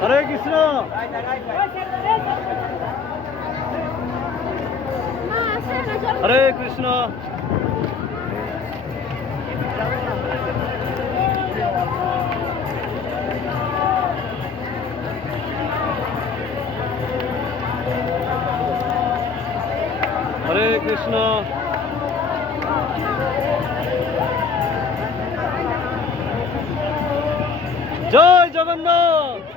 হরে কৃষ্ণ হরে কৃষ্ণ হরে কৃষ্ণ জয় জগন্নাথ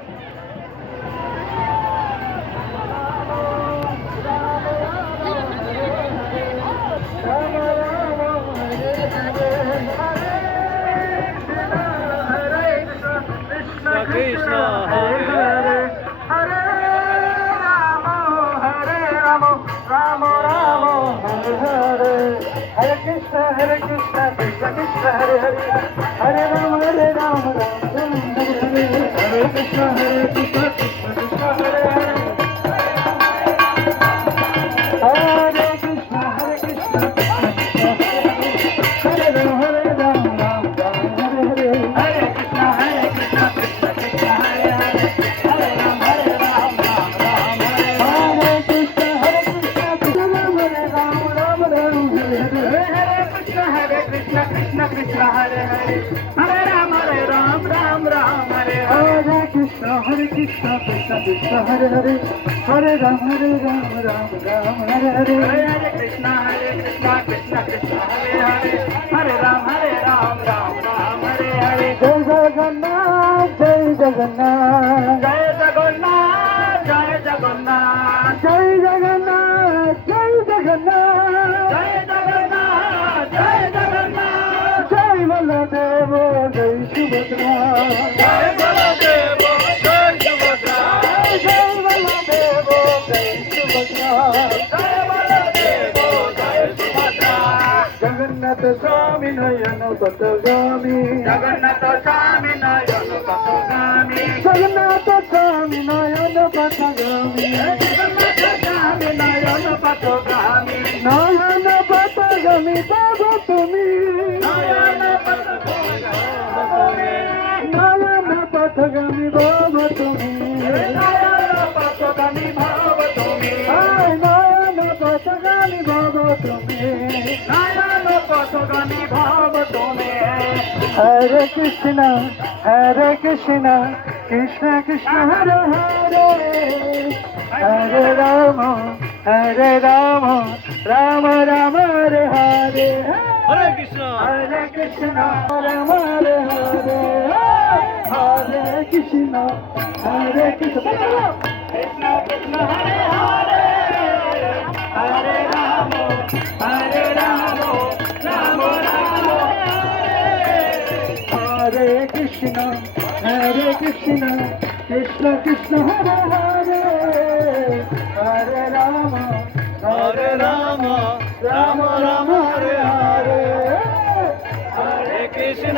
কৃষ্ণ হরে হরে হরে রাম রাম রাম হরে হরে হরে কৃষ্ণ কৃষ্ণ কৃষ্ণ হরে হরে হরে রাম রাম রাম হরে হরে হরে কৃষ্ণ কৃষ্ণ কৃষ্ণ হরে হরে হরে কৃষ্ণ হরে রাম রাম রাম হরে হরে হরে কৃষ্ণ কৃষ্ণ কৃষ্ণ হরে হরে হরে রাম রাম রাম হরে কৃষ্ণ কৃষ্ণ রাম রাম হরে হরে হরে কৃষ্ণ কৃষ্ণ কৃষ্ণ হরে হরে হরে রাম রাম রাম হরে হরে কৃষ্ণ কৃষ্ণ কৃষ্ণ হরে হরে হরে রাম রাম রাম হরে হরে হরে কৃষ্ণ কৃষ্ণ কৃষ্ণ হরে হরে হরে রাম রাম রাম হরে হরে জয় জগন্নাথ জয় জগন্নাথ জয় জগন্নাথ জয় জগন্নাথ জয় জগন্নাথ জয় জগন্নাথ জয় জগন্নাথ জয় জগন্নাথ জয় বলদেব জয় সুভদ্রা জয় বলদেব জয় সুভদ্রা জয় বলদেব জয় সুভদ্রা জয় বলদেব জয় সুভদ্রা জগন্নাথ স্বামী নয়ন পথগামী জগন্নাথ স্বামী নয়ন পথগামী জগন্নাথ স্বামী নয়ন পথগামী জগন্নাথ স্বামী নয়ন পথগামী নয়ন পথগামী বাবা তুমি নয়ন পথগামী নয়ন পথগামী বাবা তুমি নয়ন পথগামী ভাব তুমি নয়ন পথগামী বাবা তুমি নয়ন পথগামী ভাব তুমি হরে কৃষ্ণ কৃষ্ণ কৃষ্ণ হরে হরে হরে রাম রাম রাম হরে হরে হরে কৃষ্ণ হরে কৃষ্ণ রাম হরে হরে হরে কৃষ্ণ কৃষ্ণ কৃষ্ণ হরে হরে হরে রাম রাম রাম হরে কৃষ্ণ কৃষ্ণ কৃষ্ণ হরে হরে হরে রাম হরে রাম রাম রাম হরে হরে হরে কৃষ্ণ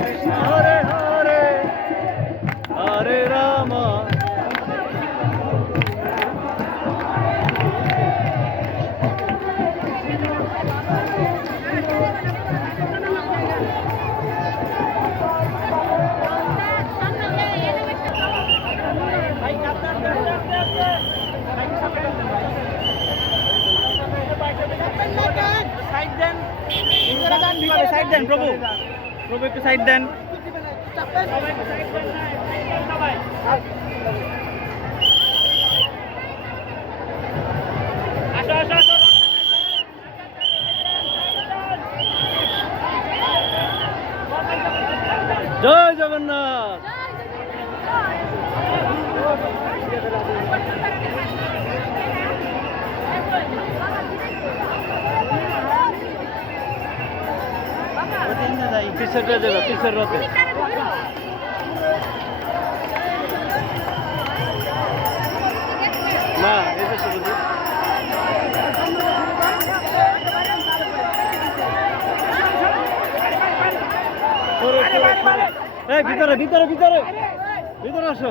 কৃষ্ণ হরে হরে হরে রাম সাইড দেন প্রভু প্রভু একটু সাইড দেন জয় জগন্নাথ পিছের যাবে পিছের রথে না এটা শুরু ভিতরে ভিতরে ভিতরে ভিতরে আসো